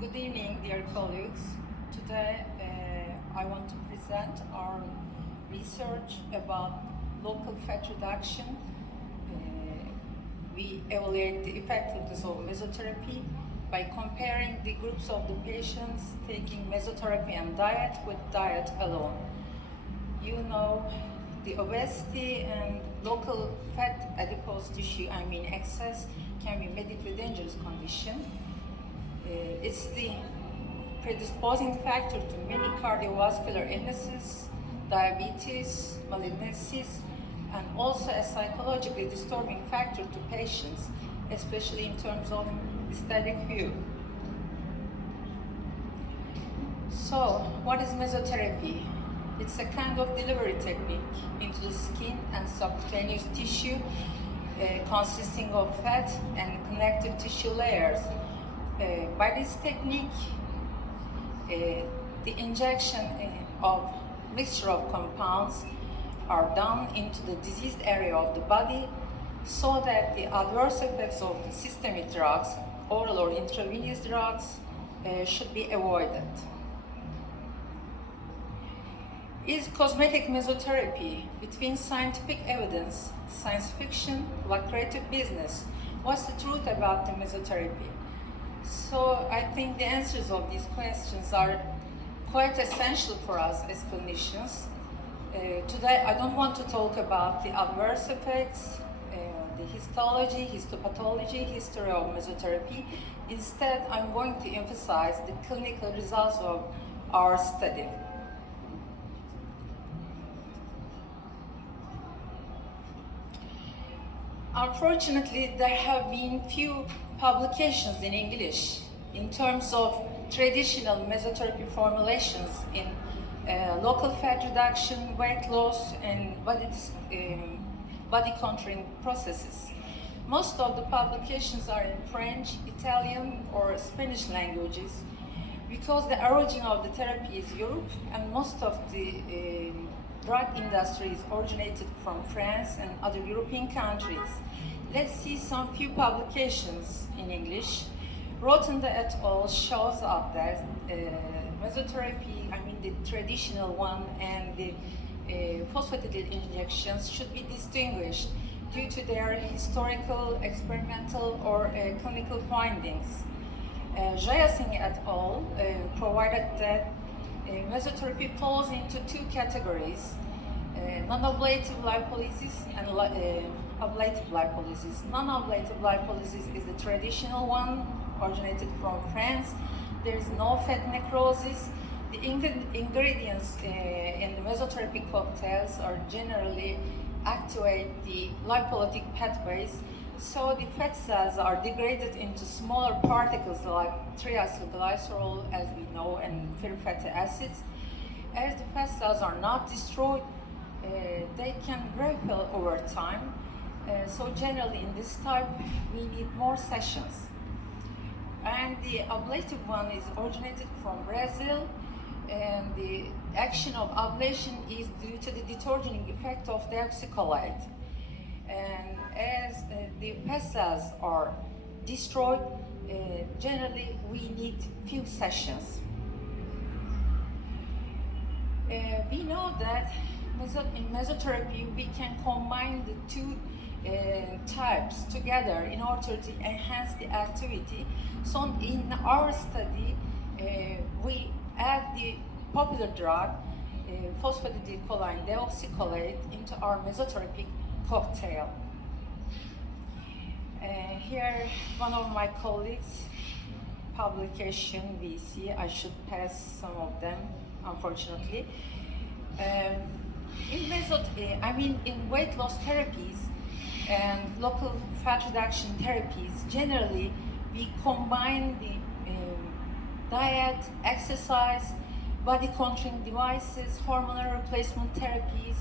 Good evening, dear colleagues. Today I want to present our research about local fat reduction. We evaluate the effectiveness of mesotherapy by comparing the groups of the patients taking mesotherapy and diet with diet alone. You know, the obesity and local fat adipose tissue, excess, can be medically dangerous condition. It's the predisposing factor to many cardiovascular illnesses, diabetes, malignancies, and also a psychologically disturbing factor to patients, especially in terms of aesthetic view. So, what is mesotherapy? It's a kind of delivery technique into the skin and subcutaneous tissue consisting of fat and connective tissue layers. By this technique, the injection of mixture of compounds are done into the diseased area of the body so that the adverse effects of the systemic drugs, oral or intravenous drugs, should be avoided. Is cosmetic mesotherapy between scientific evidence, science fiction, lucrative business? What's the truth about the mesotherapy? So I think the answers of these questions are quite essential for us as clinicians. Today I don't want to talk about the adverse effects, the histology, histopathology, history of mesotherapy. Instead, I'm going to emphasize the clinical results of our study. Unfortunately, there have been few publications in English in terms of traditional mesotherapy formulations in local fat reduction, weight loss, and body contouring processes. Most of the publications are in French, Italian, or Spanish languages because the origin of the therapy is Europe, and most of the drug industry is originated from France and other European countries. Let's see some few publications in English. Rotunda et al. Shows up that mesotherapy, the traditional one, and the phosphatidylate injections should be distinguished due to their historical, experimental, or clinical findings. Jayasingh et al. Provided that mesotherapy falls into two categories: non-ablative lipolysis and ablative lipolysis. Non-ablative lipolysis is the traditional one, originated from France. There is no fat necrosis. The ingredients in the mesotherapy cocktails are generally activate the lipolytic pathways, so the fat cells are degraded into smaller particles like triacylglycerol, as we know, and free fatty acids. As the fat cells are not destroyed, they can refill over time. So generally in this type, we need more sessions. And the ablative one is originated from Brazil, and the action of ablation is due to the detourging effect of deoxycholate. And as the fat cells are destroyed, generally we need few sessions. We know that in mesotherapy we can combine the two types together in order to enhance the activity. So in our study, we add the popular drug, phosphatidylcholine deoxycholate, into our mesotherapy cocktail. Here, one of my colleagues' publication we see. I should pass some of them, unfortunately. In weight loss therapies and local fat reduction therapies, generally we combine the diet, exercise, body contouring devices, hormonal replacement therapies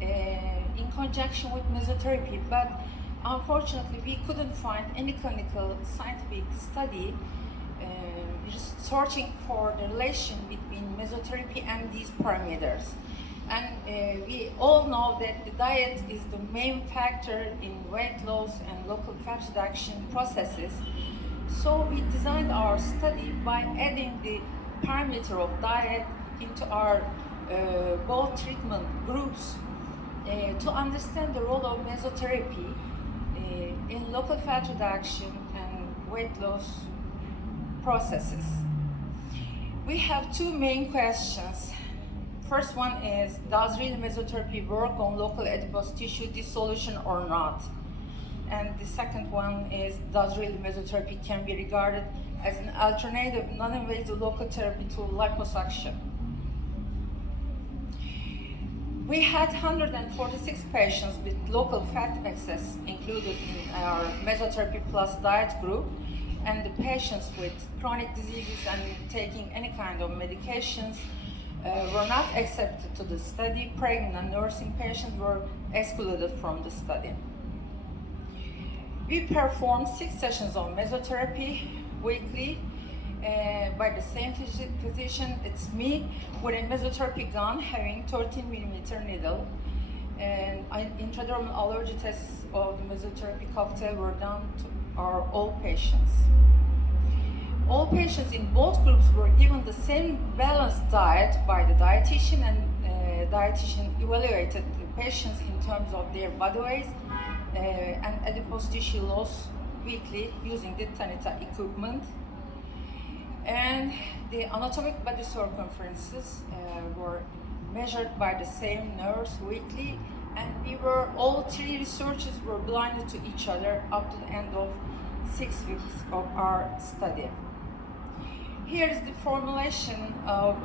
in conjunction with mesotherapy. But unfortunately, we couldn't find any clinical scientific study searching for the relation between mesotherapy and these parameters. And we all know that the diet is the main factor in weight loss and local fat reduction processes. So we designed our study by adding the parameter of diet into our both treatment groups to understand the role of mesotherapy in local fat reduction and weight loss processes. We have two main questions. First one is, does really mesotherapy work on local adipose tissue dissolution or not? And the second one is, does really mesotherapy can be regarded as an alternative, non-invasive local therapy to liposuction? We had 146 patients with local fat excess included in our mesotherapy plus diet group, and the patients with chronic diseases and taking any kind of medications were not accepted to the study. Pregnant and nursing patients were excluded from the study. We performed 6 sessions of mesotherapy weekly by the same physician. It's me with a mesotherapy gun having 13mm needle, and intradermal allergy tests of the mesotherapy cocktail were done to all patients. All patients in both groups were given the same balanced diet by the dietitian, and dietitian evaluated the patients in terms of their body weight and adipose tissue loss weekly using the Tanita equipment. And the anatomic body circumferences were measured by the same nurse weekly, and all 3 researchers were blinded to each other up to the end of 6 weeks of our study. Here is the formulation of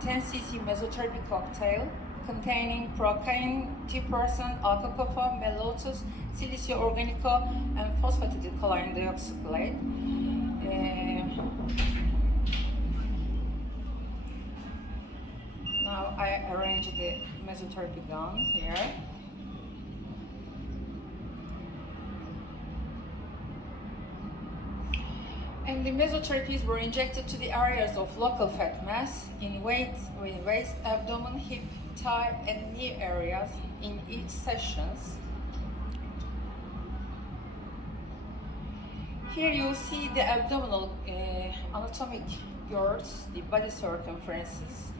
10 cc mesotherapy cocktail containing procaine, 2%, alcocofa, mellotus, silicio organico, and phosphatidylcholine dioxycholate. Now I arrange the mesotherapy gun here. And the mesotherapies were injected to the areas of local fat mass in waist, abdomen, hip, thigh, and knee areas in each sessions. Here you see the abdominal anatomic girths, the body circumferences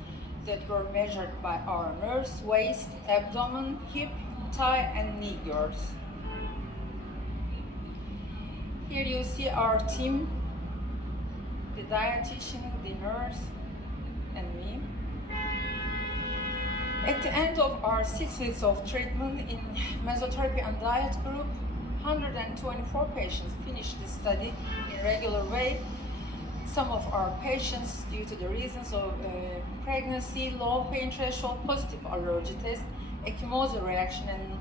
that were measured by our nurse: waist, abdomen, hip, thigh, and knee girths. Here you see our team, the dietitian, the nurse, and me. At the end of our 6 weeks of treatment in mesotherapy and diet group, 124 patients finished the study in regular way. Some of our patients, due to the reasons of pregnancy, low pain threshold, positive allergy test, ecchymosis reaction, and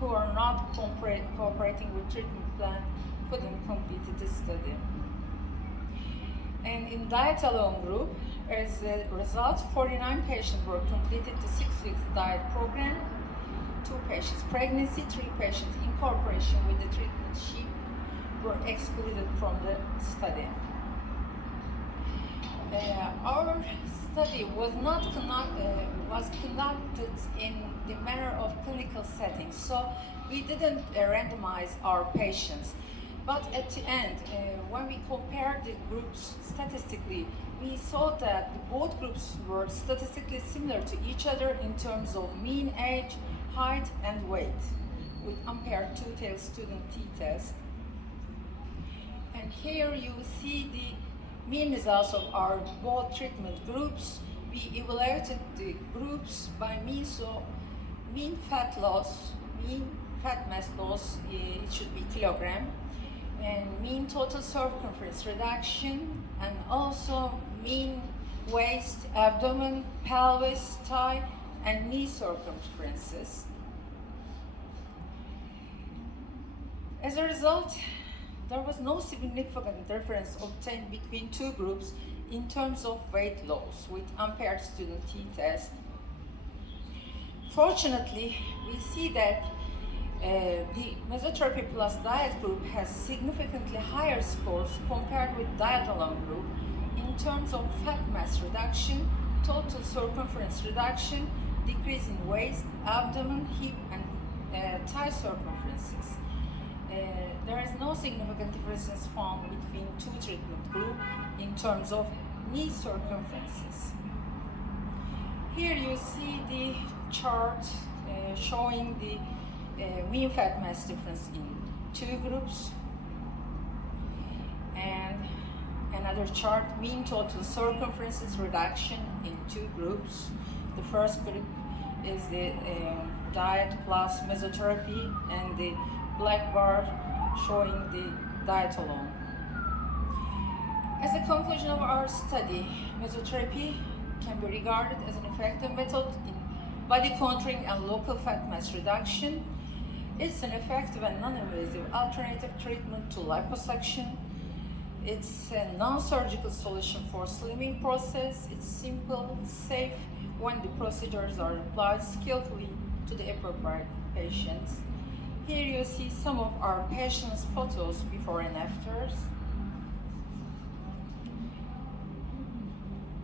who are not cooperating with treatment plan, couldn't complete the study. And in diet alone group, as a result, 49 patients were completed the 6 weeks diet program, 2 patients pregnancy, 3 patients incorporation with the treatment sheet were excluded from the study. Our study was conducted in the manner of clinical settings, so we didn't randomize our patients. But at the end, when we compared the groups statistically, we saw that both groups were statistically similar to each other in terms of mean age, height, and weight, with unpaired two-tailed student t-test. And here you see the mean results of our both treatment groups. We evaluated the groups by mean, so mean fat loss, mean fat mass loss, it should be kilogram, and mean total circumference reduction, and also mean waist, abdomen, pelvis, thigh, and knee circumferences. As a result, there was no significant difference obtained between 2 groups in terms of weight loss with unpaired student t-test. Fortunately, we see that the mesotherapy plus diet group has significantly higher scores compared with diet alone group in terms of fat mass reduction, total circumference reduction, decrease in waist, abdomen, hip, and thigh circumferences. there is no significant differences found between two treatment groups in terms of knee circumferences. Here you see the chart showing the mean fat mass difference in two groups, and another chart, mean total circumferences reduction in two groups. The first group is the diet plus mesotherapy, and the black bar showing the diet alone. As a conclusion of our study, mesotherapy can be regarded as an effective method in body contouring and local fat mass reduction. It's an effective and non-invasive alternative treatment to liposuction. It's a non-surgical solution for slimming process. It's simple, safe when the procedures are applied skillfully to the appropriate patients. Here you see some of our patients' photos before and afters.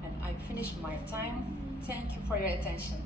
And I finished my time. Thank you for your attention.